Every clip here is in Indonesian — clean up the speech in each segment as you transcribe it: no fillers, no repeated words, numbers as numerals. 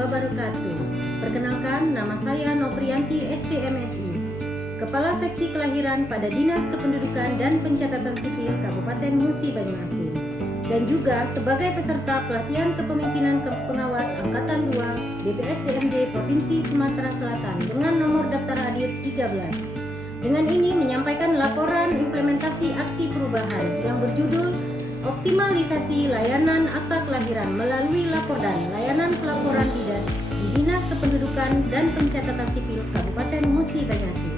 wabarakatuh. Perkenalkan, nama saya Noprianti STMSI, Kepala Seksi Kelahiran pada Dinas Kependudukan dan Pencatatan Sipil Kabupaten Musi Banyuasin, dan juga sebagai peserta pelatihan kepemimpinan pengawas Angkatan 2 BPSDMD Provinsi Sumatera Selatan dengan nomor daftar hadir 13. Dengan ini menyampaikan laporan implementasi aksi perubahan yang berjudul Optimalisasi Layanan Akta Kelahiran melalui Lapordan Layanan Pelaporan Bidan di Dinas Kependudukan dan Pencatatan Sipil Kabupaten Musi Banyuasin.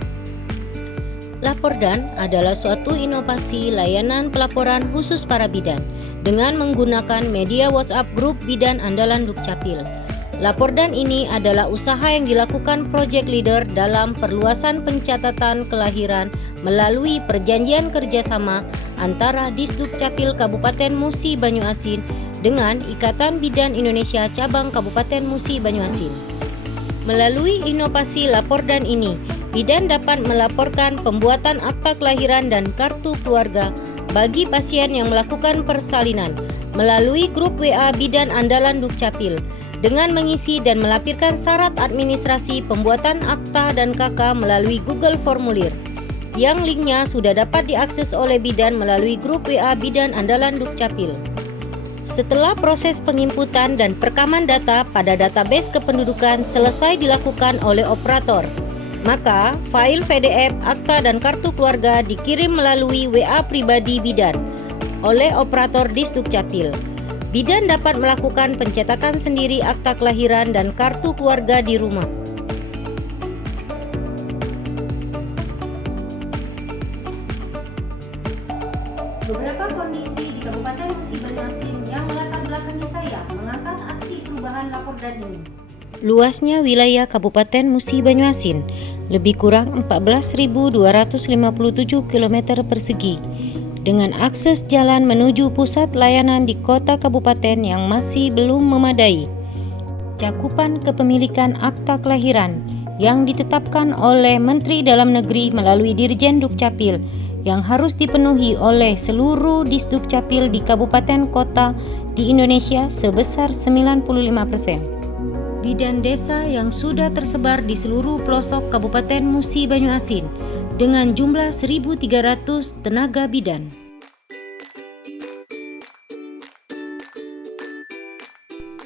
Lapordan adalah suatu inovasi layanan pelaporan khusus para bidan dengan menggunakan media WhatsApp grup bidan andalan Dukcapil. Lapordan ini adalah usaha yang dilakukan Project Leader dalam perluasan pencatatan kelahiran melalui perjanjian kerjasama antara Disdukcapil Kabupaten Musi Banyuasin dengan Ikatan Bidan Indonesia Cabang Kabupaten Musi Banyuasin. Melalui inovasi Lapordan ini, bidan dapat melaporkan pembuatan akta kelahiran dan kartu keluarga bagi pasien yang melakukan persalinan melalui grup WA Bidan Andalan Dukcapil dengan mengisi dan melampirkan syarat administrasi pembuatan akta dan KK melalui Google Formulir yang linknya sudah dapat diakses oleh bidan melalui grup WA Bidan Andalan Dukcapil. Setelah proses penginputan dan perekaman data pada database kependudukan selesai dilakukan oleh operator, maka file PDF, akta dan kartu keluarga dikirim melalui WA pribadi bidan oleh operator Disdukcapil. Bidan dapat melakukan pencetakan sendiri akta kelahiran dan kartu keluarga di rumah. Beberapa kondisi di Kabupaten Musi Banyuasin yang melatar belakangi saya mengangkat aksi perubahan Lapordan ini. Luasnya wilayah Kabupaten Musi Banyuasin lebih kurang 14.257 km persegi dengan akses jalan menuju pusat layanan di kota kabupaten yang masih belum memadai. Cakupan kepemilikan akta kelahiran yang ditetapkan oleh Menteri Dalam Negeri melalui Dirjen Dukcapil yang harus dipenuhi oleh seluruh Disdukcapil di kabupaten kota di Indonesia sebesar 95%. Bidan desa yang sudah tersebar di seluruh pelosok Kabupaten Musi Banyuasin dengan jumlah 1.300 tenaga bidan.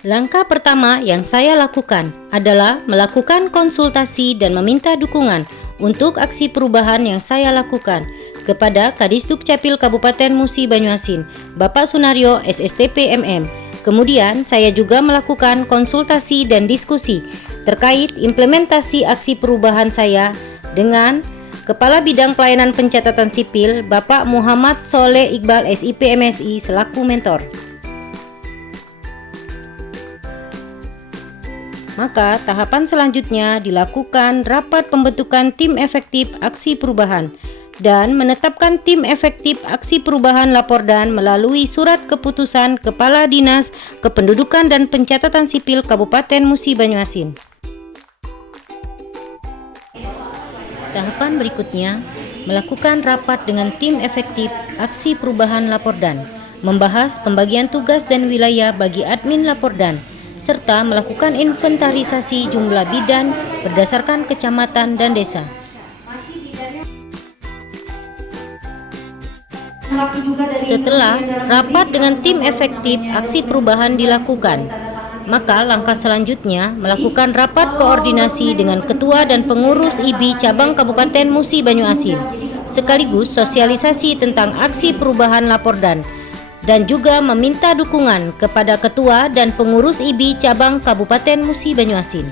Langkah pertama yang saya lakukan adalah melakukan konsultasi dan meminta dukungan untuk aksi perubahan yang saya lakukan kepada Kadisdukcapil Kabupaten Musi Banyuasin, Bapak Sunaryo SSTP MM. Kemudian saya juga melakukan konsultasi dan diskusi terkait implementasi aksi perubahan saya dengan Kepala Bidang Pelayanan Pencatatan Sipil Bapak Muhammad Soleh Iqbal SIP MSI selaku mentor. Maka tahapan selanjutnya dilakukan rapat pembentukan tim efektif aksi perubahan dan menetapkan tim efektif aksi perubahan Lapordan melalui surat keputusan Kepala Dinas Kependudukan dan Pencatatan Sipil Kabupaten Musi Banyuasin. Tahapan berikutnya melakukan rapat dengan tim efektif aksi perubahan Lapordan, membahas pembagian tugas dan wilayah bagi admin Lapordan, serta melakukan inventarisasi jumlah bidan berdasarkan kecamatan dan desa. Setelah rapat dengan tim efektif aksi perubahan dilakukan, maka langkah selanjutnya melakukan rapat koordinasi dengan ketua dan pengurus IBI cabang Kabupaten Musi Banyuasin, sekaligus sosialisasi tentang aksi perubahan Lapordan dan juga meminta dukungan kepada ketua dan pengurus IBI cabang Kabupaten Musi Banyuasin.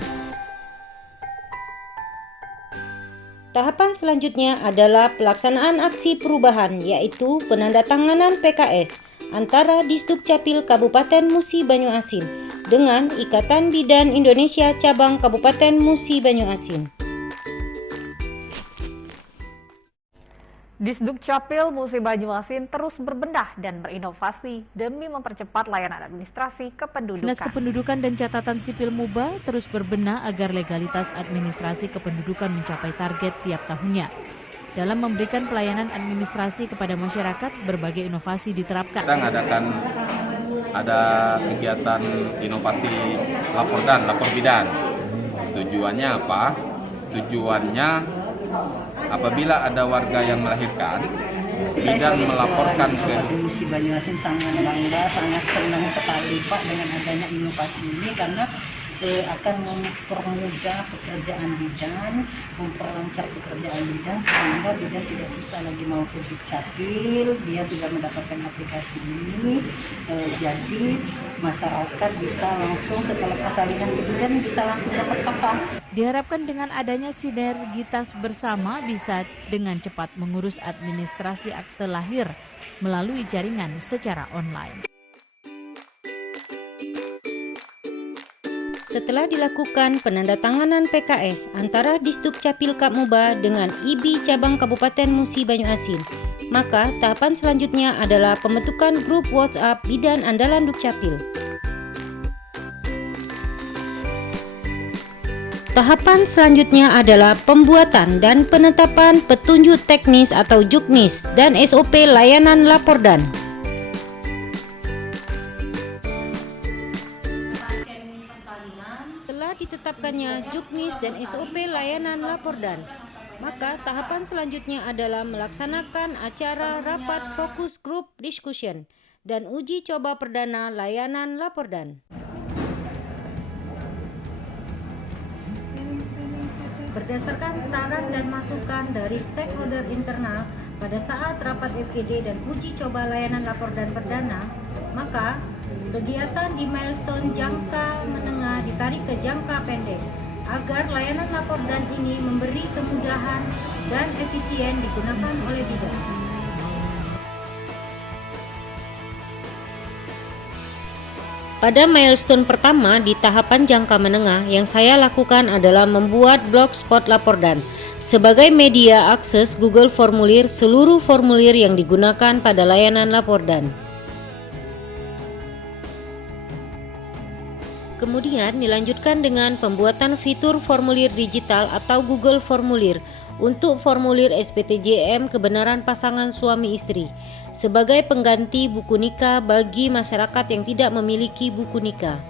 Tahapan selanjutnya adalah pelaksanaan aksi perubahan, yaitu penandatanganan PKS antara Disdukcapil Kabupaten Musi Banyuasin dengan Ikatan Bidan Indonesia Cabang Kabupaten Musi Banyuasin. Disdukcapil Musi Banyuasin terus berbenah dan berinovasi demi mempercepat layanan administrasi kependudukan. Dinas Kependudukan dan Catatan Sipil MUBA terus berbenah agar legalitas administrasi kependudukan mencapai target tiap tahunnya. Dalam memberikan pelayanan administrasi kepada masyarakat, berbagai inovasi diterapkan. Kita mengadakan ada kegiatan inovasi lapor bidan. Tujuannya apa? Tujuannya apabila ada warga yang melahirkan, bidan melaporkan ke Musi Banyuasin sangat bangga, sangat senang sekali Pak dengan adanya inovasi ini karena akan mempermudah pekerjaan bidan, memperlancar pekerjaan bidan sehingga bidan tidak susah lagi mau ke Dukcapil. Dia sudah mendapatkan aplikasi ini, jadi masyarakat bisa langsung setelah persalinan ke bidan bisa langsung dapat pakan. Diharapkan dengan adanya sinergitas bersama bisa dengan cepat mengurus administrasi akte lahir melalui jaringan secara online. Setelah dilakukan penandatanganan PKS antara Disdukcapil Kapmuba dengan IBI Cabang Kabupaten Musi Banyuasin, maka tahapan selanjutnya adalah pembentukan grup WhatsApp Bidan Andalan Dukcapil. Tahapan selanjutnya adalah pembuatan dan penetapan petunjuk teknis atau juknis dan SOP layanan Lapordan. Setelah ditetapkannya juknis dan SOP layanan Lapordan, maka tahapan selanjutnya adalah melaksanakan acara rapat fokus group discussion dan uji coba perdana layanan Lapordan. Berdasarkan saran dan masukan dari stakeholder internal pada saat rapat FGD dan uji coba layanan Lapordan perdana, maka kegiatan di milestone jangka menengah ditarik ke jangka pendek agar layanan Lapordan ini memberi kemudahan dan efisien digunakan oleh bidan. Pada milestone pertama di tahapan jangka menengah yang saya lakukan adalah membuat blogspot Lapordan sebagai media akses Google Formulir seluruh formulir yang digunakan pada layanan Lapordan. Kemudian dilanjutkan dengan pembuatan fitur formulir digital atau Google Formulir untuk formulir SPTJM kebenaran pasangan suami istri sebagai pengganti buku nikah bagi masyarakat yang tidak memiliki buku nikah.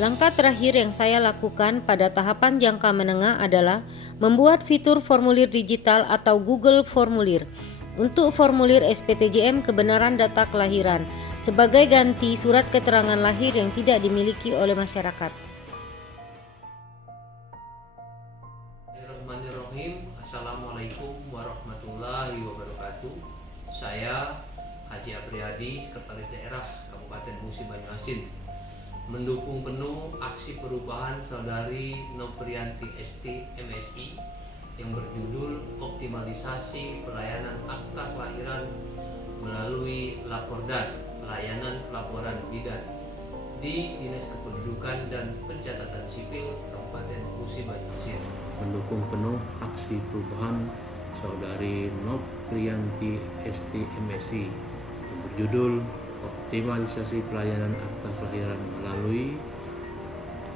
Langkah terakhir yang saya lakukan pada tahapan jangka menengah adalah membuat fitur formulir digital atau Google Formulir untuk formulir SPTJM kebenaran data kelahiran sebagai ganti surat keterangan lahir yang tidak dimiliki oleh masyarakat. Bismillahirrahmanirrahim. Assalamualaikum warahmatullahi wabarakatuh. Saya Haji Apriyadi, Sekretaris Daerah Kabupaten Musi Banyuasin, mendukung penuh aksi perubahan Saudari Noprianti ST MSI yang berjudul Optimalisasi Pelayanan Akta Kelahiran melalui Lapordan, layanan pelaporan bidan di Dinas Kependudukan dan Pencatatan Sipil Kabupaten Musi Banyuasin. Mendukung penuh aksi perubahan Saudari Noprianti ST MSI yang berjudul Optimalisasi Pelayanan Akta Kelahiran melalui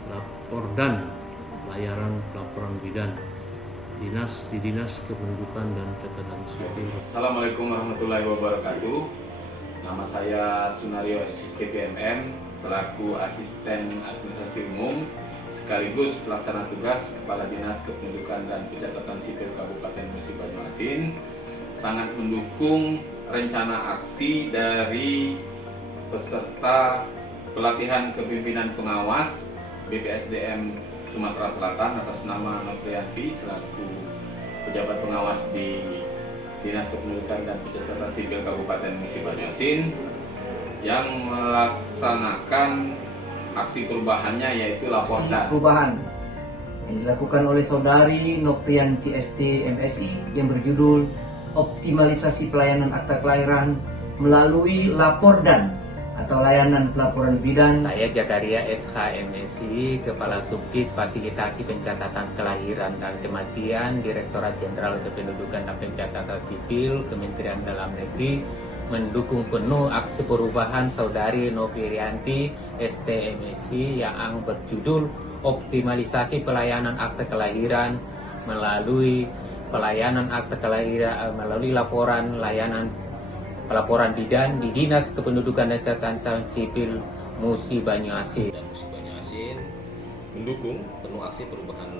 Lapordan, layanan pelaporan bidan di Dinas Kependudukan dan Pencatatan Sipil. Assalamualaikum warahmatullahi wabarakatuh. Nama saya Sunario SST PMM selaku Asisten Administrasi Umum sekaligus Pelaksana Tugas Kepala Dinas Kependudukan dan Pencatatan Sipil Kabupaten Musi Banyuasin sangat mendukung rencana aksi dari peserta pelatihan kepemimpinan pengawas BPSDM Sumatera Selatan atas nama Noprianti selaku pejabat pengawas di Dinas Kependudukan dan Pencatatan Sipil Kabupaten Musi Banyuasin yang melaksanakan aksi perubahannya yaitu Lapordan. Perubahan yang dilakukan oleh Saudari Noprianti ST MSI yang berjudul Optimalisasi Pelayanan Akta Kelahiran melalui Lapordan atau layanan pelaporan bidan. Saya Jakaria SH MSI, Kepala Subdit Fasilitasi Pencatatan Kelahiran dan Kematian, Direktorat Jenderal Kependudukan dan Pencatatan Sipil, Kementerian Dalam Negeri, mendukung penuh aksi perubahan Saudari Noprianti ST MSI yang berjudul Optimalisasi Pelayanan Akta Kelahiran melalui pelayanan akte kelahiran melalui pelaporan bidan di Dinas Kependudukan dan Catatan Sipil Musi Banyuasin. Dan Musi Banyuasin mendukung penuh aksi perubahan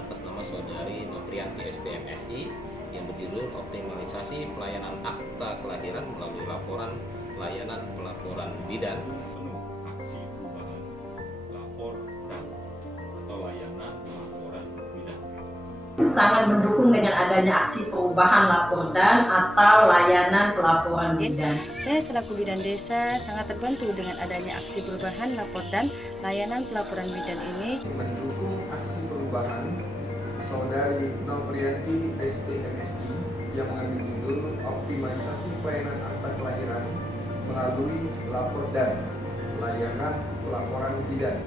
atas nama saudari Noprianti STMSI yang berjudul optimalisasi pelayanan akta kelahiran melalui layanan pelaporan bidan. Penuh aksi perubahan lapordan atau layanan pelaporan bidan. Sangat mendukung dengan adanya aksi perubahan lapordan atau layanan pelaporan bidan. Saya selaku bidan desa sangat terbantu dengan adanya aksi perubahan lapordan layanan pelaporan bidan ini. Mendukung aksi perubahan saudari Noprianti STMSI yang mengambil judul optimalisasi pelayanan akta kelahiran melalui lapordan layanan pelaporan bidan.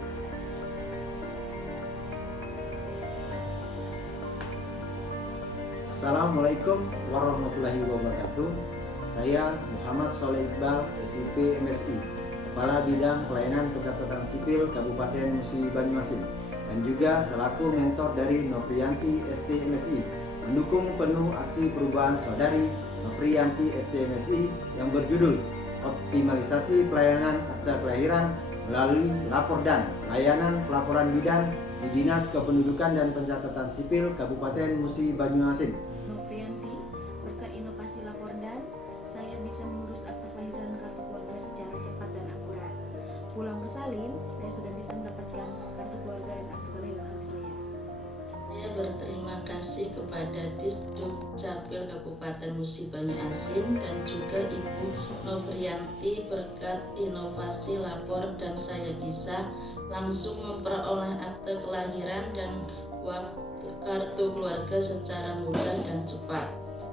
Assalamualaikum warahmatullahi wabarakatuh. Saya Muhammad Soleh Iqbal, SIP MSI, Kepala Bidang Pelayanan Pencatatan Sipil Kabupaten Musi Banyuasin, dan juga selaku mentor dari Noprianti STMSI, mendukung penuh aksi perubahan saudari Noprianti STMSI yang berjudul optimalisasi pelayanan akta kelahiran melalui lapordan layanan pelaporan bidan di Dinas Kependudukan dan Pencatatan Sipil Kabupaten Musi Banyuasin. Noprianti, berkat inovasi lapordan, saya bisa mengurus akta kelahiran kartu keluarga secara cepat dan akurat. Pulang bersalin, saya sudah bisa mendapatkan kartu keluarga dan akta kelahiran anak saya. Saya berterima kasih kepada Disduk Capil Kabupaten Musi Banyuasin dan juga Ibu Noprianti, berkat inovasi lapor dan saya bisa langsung memperoleh akte kelahiran dan kartu keluarga secara mudah dan cepat.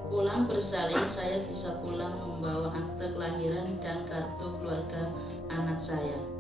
Pulang bersalin, saya bisa pulang membawa akte kelahiran dan kartu keluarga anak saya.